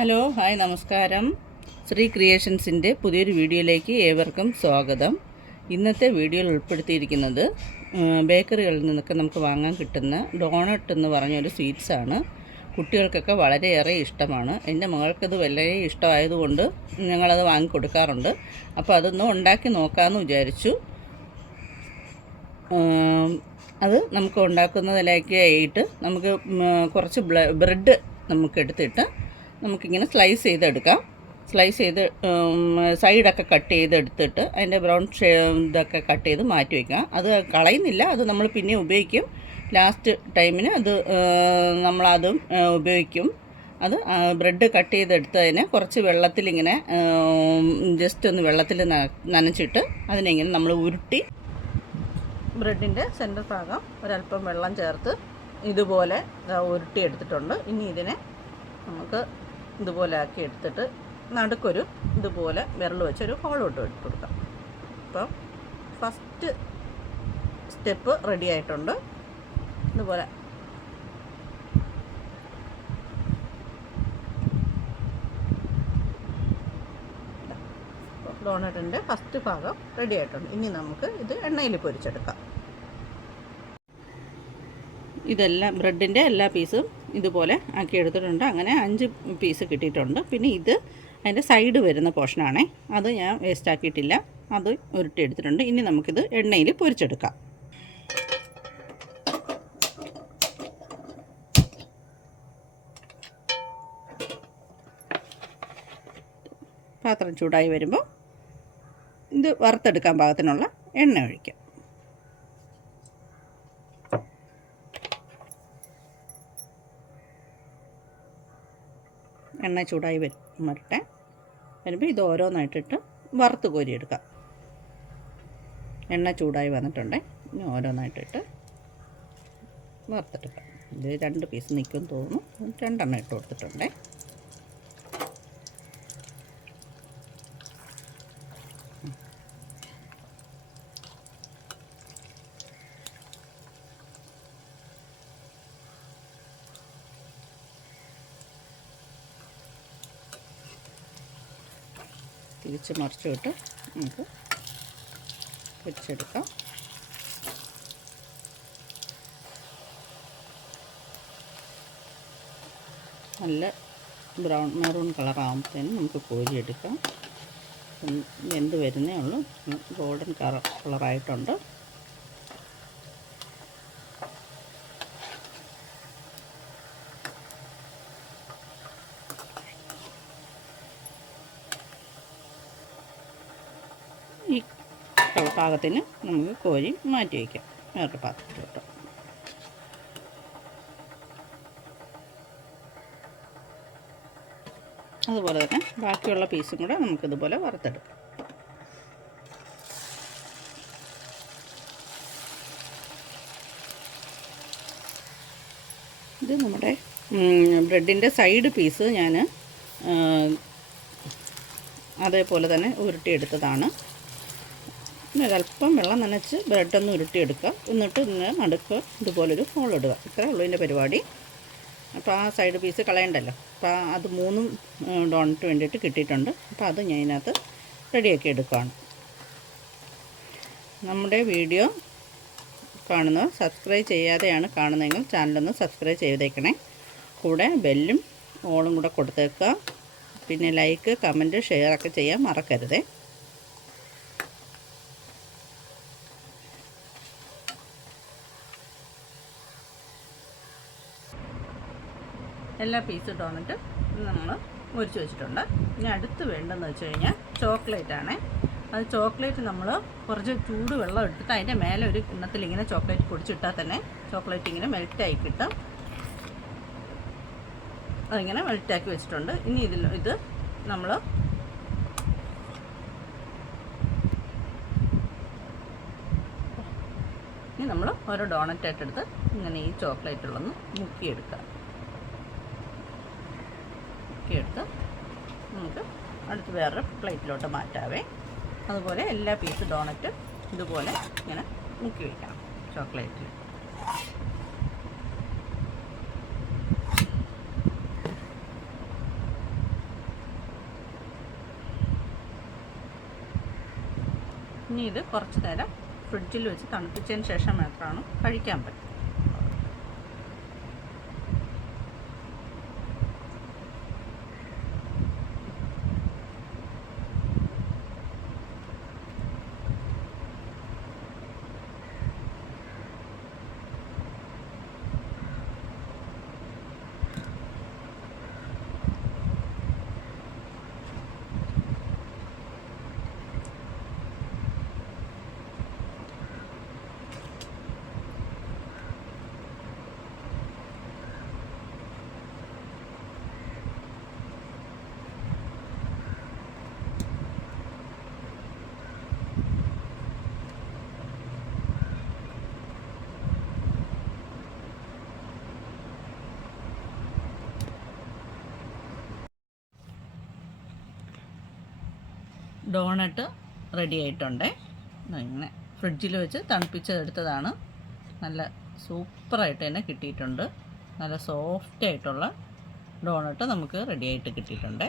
Hello hi നമസ്കാരം. ശ്രീ ക്രിയേഷൻസിൻ്റെ പുതിയൊരു വീഡിയോയിലേക്ക് ഏവർക്കും സ്വാഗതം. ഇന്നത്തെ വീഡിയോയിൽ ഉൾപ്പെടുത്തിയിരിക്കുന്നത് ബേക്കറികളിൽ നിന്നൊക്കെ നമുക്ക് വാങ്ങാൻ കിട്ടുന്ന ഡോണട്ട് എന്ന് പറഞ്ഞൊരു സ്വീറ്റ്സാണ്. കുട്ടികൾക്കൊക്കെ വളരെയേറെ ഇഷ്ടമാണ്. എൻ്റെ മകൾക്കത് വളരെ ഇഷ്ടമായതുകൊണ്ട് ഞങ്ങളത് വാങ്ങിക്കൊടുക്കാറുണ്ട്. അപ്പോൾ അതൊന്ന് ഉണ്ടാക്കി നോക്കാമെന്ന് വിചാരിച്ചു. അത് നമുക്ക് ഉണ്ടാക്കുന്നതിലേക്കായിട്ട് നമുക്ക് കുറച്ച് ബ്രെഡ് നമുക്കെടുത്തിട്ട് നമുക്കിങ്ങനെ സ്ലൈസ് ചെയ്തെടുക്കാം. സ്ലൈസ് ചെയ്ത് സൈഡൊക്കെ കട്ട് ചെയ്തെടുത്തിട്ട് അതിൻ്റെ ബ്രൗൺ ഇതൊക്കെ കട്ട് ചെയ്ത് മാറ്റി വയ്ക്കാം. അത് കളയുന്നില്ല, അത് നമ്മൾ പിന്നെ ഉപയോഗിക്കും. ലാസ്റ്റ് ടൈമിന് അത് നമ്മളതും ഉപയോഗിക്കും. അത് ബ്രെഡ് കട്ട് ചെയ്തെടുത്തതിനെ കുറച്ച് വെള്ളത്തിലിങ്ങനെ ജസ്റ്റ് ഒന്ന് വെള്ളത്തിൽ നനച്ചിട്ട് അതിനെങ്ങനെ നമ്മൾ ഉരുട്ടി ബ്രെഡിൻ്റെ സെൻറ്റർ ഭാഗം ഒരല്പം വെള്ളം ചേർത്ത് ഇതുപോലെ ഉരുട്ടി എടുത്തിട്ടുണ്ട്. ഇനി ഇതിനെ നമുക്ക് ഇതുപോലെ ആക്കി എടുത്തിട്ട് നടുക്കൊരു ഇതുപോലെ വിരൽ വെച്ചൊരു ഹോൾ ഇട്ട് കൊടുക്കാം. അപ്പം ഫസ്റ്റ് സ്റ്റെപ്പ് റെഡി ആയിട്ടുണ്ട്. ഇതുപോലെ ഡോണറ്റിൻ്റെ ഫസ്റ്റ് ഭാഗം റെഡി ആയിട്ടുണ്ട്. ഇനി നമുക്ക് ഇത് എണ്ണയിൽ പൊരിച്ചെടുക്കാം. ഇതെല്ലാം ബ്രെഡിൻ്റെ എല്ലാ പീസും ഇതുപോലെ ആക്കി എടുത്തിട്ടുണ്ട്. അങ്ങനെ 5 പീസ് കിട്ടിയിട്ടുണ്ട്. പിന്നെ ഇത് അതിൻ്റെ സൈഡ് വരുന്ന പോർഷനാണേ, അത് ഞാൻ വേസ്റ്റ് ആക്കിയിട്ടില്ല, അത് ഉരുട്ടി എടുത്തിട്ടുണ്ട്. ഇനി നമുക്കിത് എണ്ണയിൽ പൊരിച്ചെടുക്കാം. പാത്രം ചൂടായി വരുമ്പോൾ ഇത് വറുത്തെടുക്കാൻ പാകത്തിനുള്ള എണ്ണ ഒഴിക്കാം. എണ്ണ ചൂടായി വരട്ടെ. വരുമ്പോൾ ഇത് ഓരോന്നായിട്ടിട്ട് വറുത്ത് കോരിയെടുക്കാം. എണ്ണ ചൂടായി വന്നിട്ടുണ്ട്. ഇനി ഓരോന്നായിട്ടിട്ട് വറുത്തെടുക്കാം. ഇത് 2 പീസ് നിൽക്കും തോന്നുന്നു. 2 എണ്ണം ഇട്ട് കൊടുത്തിട്ടുണ്ട്. തിരിച്ച് മറിച്ച് വിട്ട് നമുക്ക് പൊരിച്ചെടുക്കാം. നല്ല മെറൂൺ കളറാകുമ്പോഴത്തേനും നമുക്ക് കോരിയെടുക്കാം. വെന്ത് വരുന്നേ ഉള്ളൂ. ഗോൾഡൻ കളറായിട്ടുണ്ട്. ഈ പാകത്തിന് നമുക്ക് കോരി മാറ്റി വയ്ക്കാം വേറൊരു പാത്രത്തിലോട്ട്. അതുപോലെ തന്നെ ബാക്കിയുള്ള പീസും കൂടെ നമുക്കിതുപോലെ വറുത്തെടുക്കാം. ഇത് നമ്മുടെ ബ്രെഡിൻ്റെ സൈഡ് പീസ് ഞാൻ അതേപോലെ തന്നെ ഉരുട്ടിയെടുത്തതാണ്. ഒരല്പം വെള്ളം നനച്ച് ബ്രെഡൊന്ന് ഉരുട്ടിയെടുക്കുക. എന്നിട്ട് ഇതിന് നടുക്ക് ഇതുപോലൊരു ഹോൾ ഇടുക. ഇത്രേ ഉള്ളൂ ഇതിൻ്റെ പരിപാടി. അപ്പോൾ ആ സൈഡ് പീസ് കളയണ്ടല്ലോ. അപ്പോൾ അത് 3 ഡോണറ്റ് വേണ്ടിയിട്ട് കിട്ടിയിട്ടുണ്ട്. അപ്പോൾ അത് ഞാൻ ഇതിനകത്ത് റെഡിയാക്കി എടുക്കുകയാണ്. നമ്മുടെ വീഡിയോ കാണുന്നവർ സബ്സ്ക്രൈബ് ചെയ്യാതെയാണ് കാണുന്നതെങ്കിൽ ചാനലൊന്ന് സബ്സ്ക്രൈബ് ചെയ്തേക്കണേ. കൂടെ ബെല്ലും ഓളും കൂടെ കൊടുത്തേക്കുക. പിന്നെ ലൈക്ക്, കമൻറ്റ്, ഷെയറൊക്കെ ചെയ്യാൻ മറക്കരുതേ. എല്ലാ പീസ് ഡോണറ്റ് നമ്മൾ മുറിച്ച് വെച്ചിട്ടുണ്ട്. ഇനി അടുത്ത് വേണ്ടതെന്ന് വെച്ച് കഴിഞ്ഞാൽ ചോക്ലേറ്റാണ്. അത് ചോക്ലേറ്റ് നമ്മൾ കുറച്ച് ചൂട് വെള്ളം എടുത്തിട്ട് അതിൻ്റെ മേലെ ഒരു കിണ്ണത്തിൽ ഇങ്ങനെ ചോക്ലേറ്റ് പൊടിച്ചിട്ടാൽ തന്നെ ചോക്ലേറ്റ് ഇങ്ങനെ മെൽറ്റായി കിട്ടും. അതിങ്ങനെ മെൽറ്റാക്കി വെച്ചിട്ടുണ്ട്. ഇനി ഇത് നമ്മൾ ഓരോ ഡോണറ്റായിട്ട് എടുത്ത് ഇങ്ങനെ ഈ ചോക്ലേറ്റുള്ളൊന്ന് മുക്കിയെടുക്കുക. എടുത്ത് നമുക്ക് അടുത്ത് വേറൊരു പ്ലേറ്റിലോട്ട് മാറ്റാവേ. അതുപോലെ എല്ലാ പീസ് ഡോണറ്റ് ഇതുപോലെ ഇങ്ങനെ മുക്കി വയ്ക്കണം ചോക്ലേറ്റിൽ. ഇനി ഇത് കുറച്ച് നേരം ഫ്രിഡ്ജിൽ വെച്ച് തണുപ്പിച്ചതിന് ശേഷം മാത്രമാണ് കഴിക്കാൻ പറ്റും. ഡോണട്ട് റെഡി ആയിട്ടുണ്ട്. ഇങ്ങനെ ഫ്രിഡ്ജിൽ വെച്ച് തണുപ്പിച്ചെടുത്തതാണ്. നല്ല സൂപ്പറായിട്ട് തന്നെ കിട്ടിയിട്ടുണ്ട്. നല്ല സോഫ്റ്റ് ആയിട്ടുള്ള ഡോണട്ട് നമുക്ക് റെഡി ആയിട്ട് കിട്ടിയിട്ടുണ്ട്.